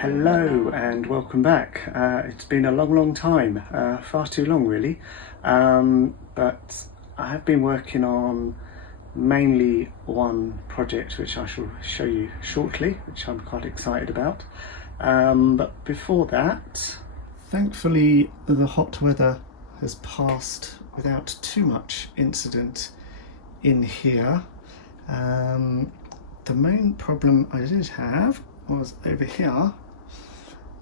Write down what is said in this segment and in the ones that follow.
Hello and welcome back. It's been a long time, far too long really, but I have been working on mainly one project which I shall show you shortly, which I'm quite excited about. But before that, thankfully the hot weather has passed without too much incident in here. The main problem I did have was over here.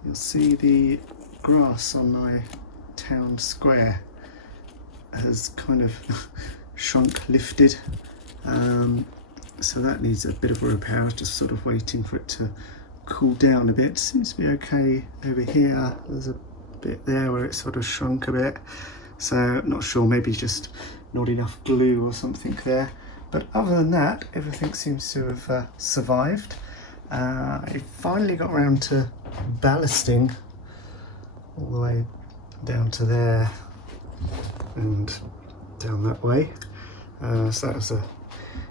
You'll see the grass on my town square has kind of shrunk, lifted, so that needs a bit of a repair. I was just sort of waiting for it to cool down a bit. Seems to be okay over here. There's a bit there where it sort of shrunk a bit, so not sure, maybe just not enough glue or something there. But other than that, everything seems to have survived. I finally got around to ballasting all the way down to there and down that way. So that was a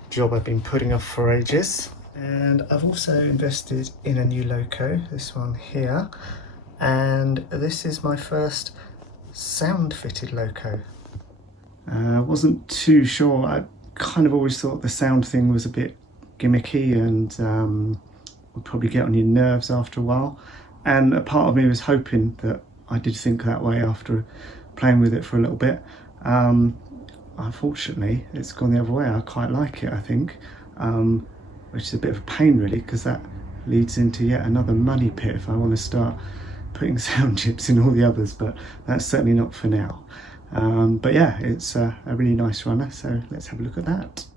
job I've been putting off for ages. And I've also invested in a new loco, this one here. And this is my first sound fitted loco. I wasn't too sure. I kind of always thought the sound thing was a bit gimmicky and would probably get on your nerves after a while. And a part of me was hoping that I did think that way after playing with it for a little bit. Unfortunately, it's gone the other way. I quite like it, I think, which is a bit of a pain really, because that leads into yet another money pit if I want to start putting sound chips in all the others, but that's certainly not for now. But yeah, it's a really nice runner, so let's have a look at that.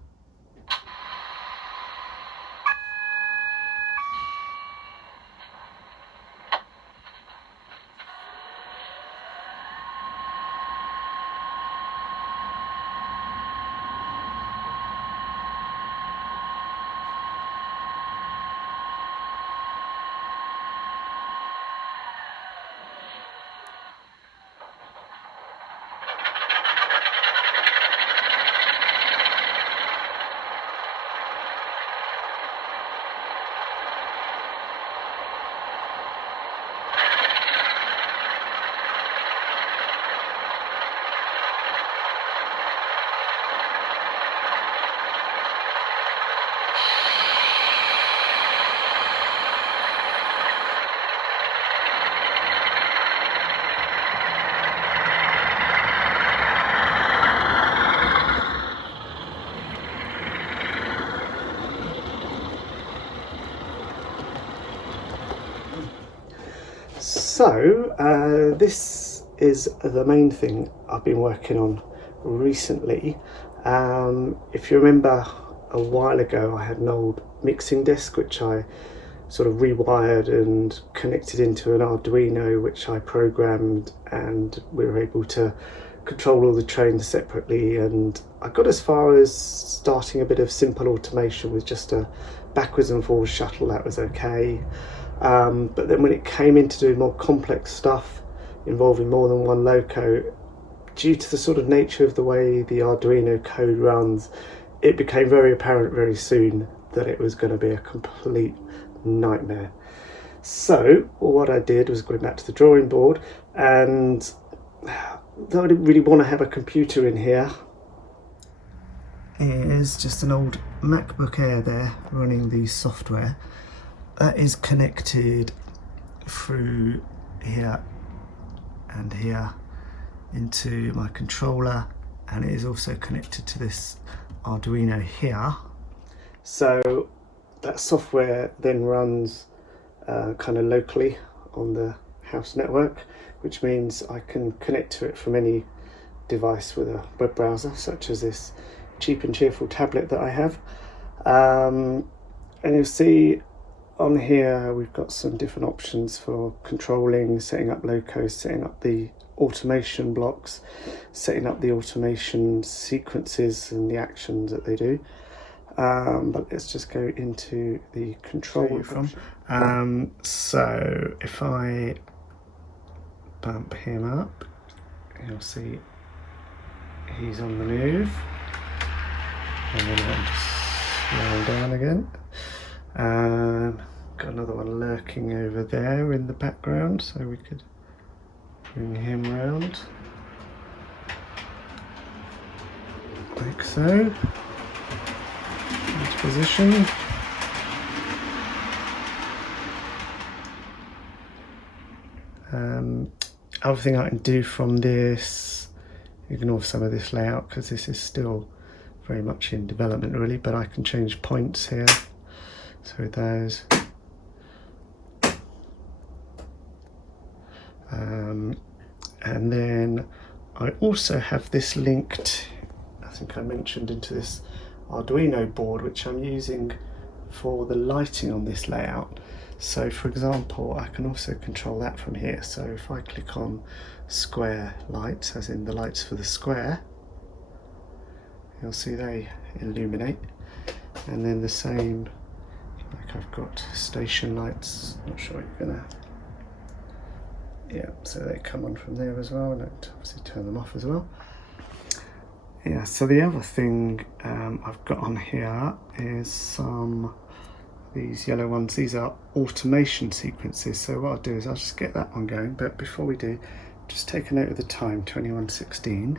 So this is the main thing I've been working on recently. If you remember, a while ago I had an old mixing desk which I sort of rewired and connected into an Arduino, which I programmed, and we were able to control all the trains separately, and I got as far as starting a bit of simple automation with just a backwards and forwards shuttle. That was okay. But then when it came into doing more complex stuff involving more than one loco, due to the sort of nature of the way the Arduino code runs, it became very apparent very soon that it was going to be a complete nightmare. So what I did was go back to the drawing board, and though I didn't really want to have a computer in here, is just an old MacBook Air there running the software. That is connected through here and here into my controller, and it is also connected to this Arduino here. So that software then runs kind of locally on the house network, which means I can connect to it from any device with a web browser, such as this cheap and cheerful tablet that I have. And you'll see on here we've got some different options for controlling, setting up locos, setting up the automation blocks, setting up the automation sequences and the actions that they do. But let's just go into the control from. So if I bump him up, you'll see he's on the move, and then I'll just slow him down again. got another one lurking over there in the background, so we could bring him round like so, into position. Other thing I can do from this, ignore some of this layout because this is still very much in development really, but I can change points here. So those. And then I also have this linked, I think I mentioned, into this Arduino board, which I'm using for the lighting on this layout. So for example, I can also control that from here. So if I click on square lights, as in the lights for the square, you'll see they illuminate. And then the same, like I've got station lights, not sure you're gonna, yeah, so they come on from there as well, and I'd obviously turn them off as well. Yeah, so the other thing I've got on here is these yellow ones. These are automation sequences. So what I'll do is I'll just get that one going, but before we do, just take a note of the time, 21:16.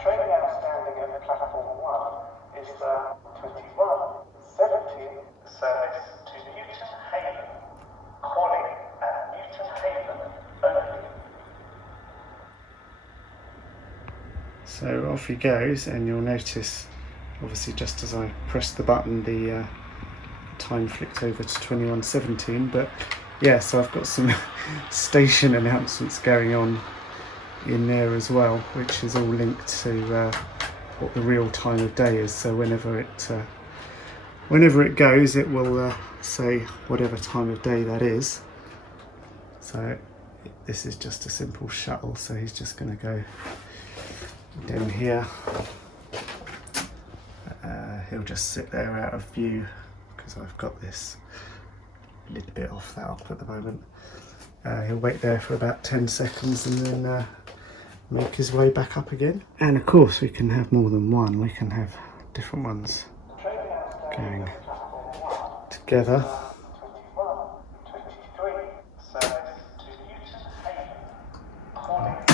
Training outstanding at platform 1 is the 21:17 service to Newton Haven, calling at Newton Haven only. So off he goes, and you'll notice, obviously just as I pressed the button, the time flicked over to 21:17. But yeah, so I've got some station announcements going on in there as well, which is all linked to what the real time of day is. So whenever it goes, it will say whatever time of day that is. So this is just a simple shuttle, so he's just going to go down here. He'll just sit there out of view because I've got this a little bit off that up at the moment. He'll wait there for about 10 seconds and then make his way back up again. And of course we can have more than one, we can have different ones going together.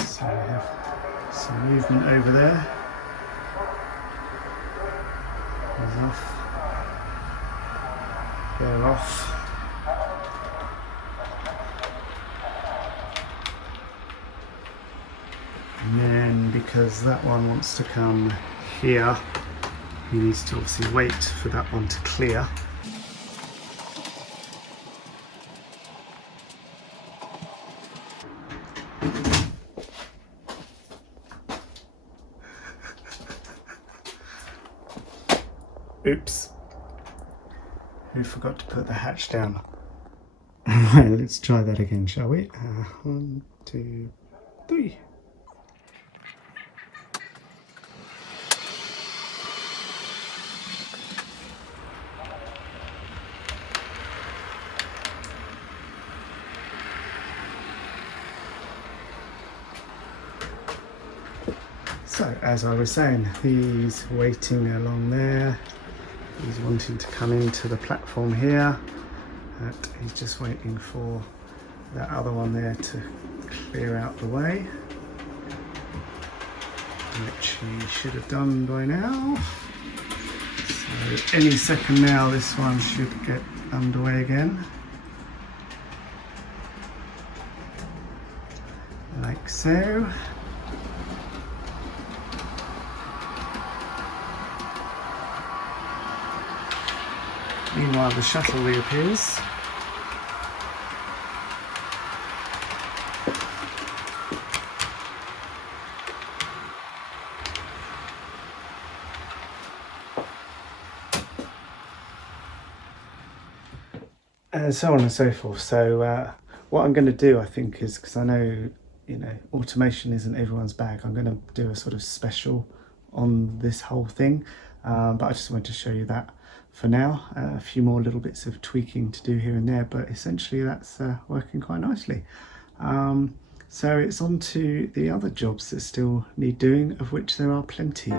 So we have some movement over there. He's off. They're off. And then, because that one wants to come here, he needs to obviously wait for that one to clear. Oops. Who forgot to put the hatch down? Right, let's try that again, shall we? 1, 2, 3. So, as I was saying, he's waiting along there. He's wanting to come into the platform here. He's just waiting for that other one there to clear out the way, which he should have done by now. So any second now this one should get underway again. Like so. Meanwhile, the shuttle reappears. And so on and so forth. So what I'm going to do, I think, is, because I know, automation isn't everyone's bag, I'm going to do a sort of special on this whole thing. But I just wanted to show you that for now. A few more little bits of tweaking to do here and there, but essentially that's working quite nicely. So it's on to the other jobs that still need doing, of which there are plenty.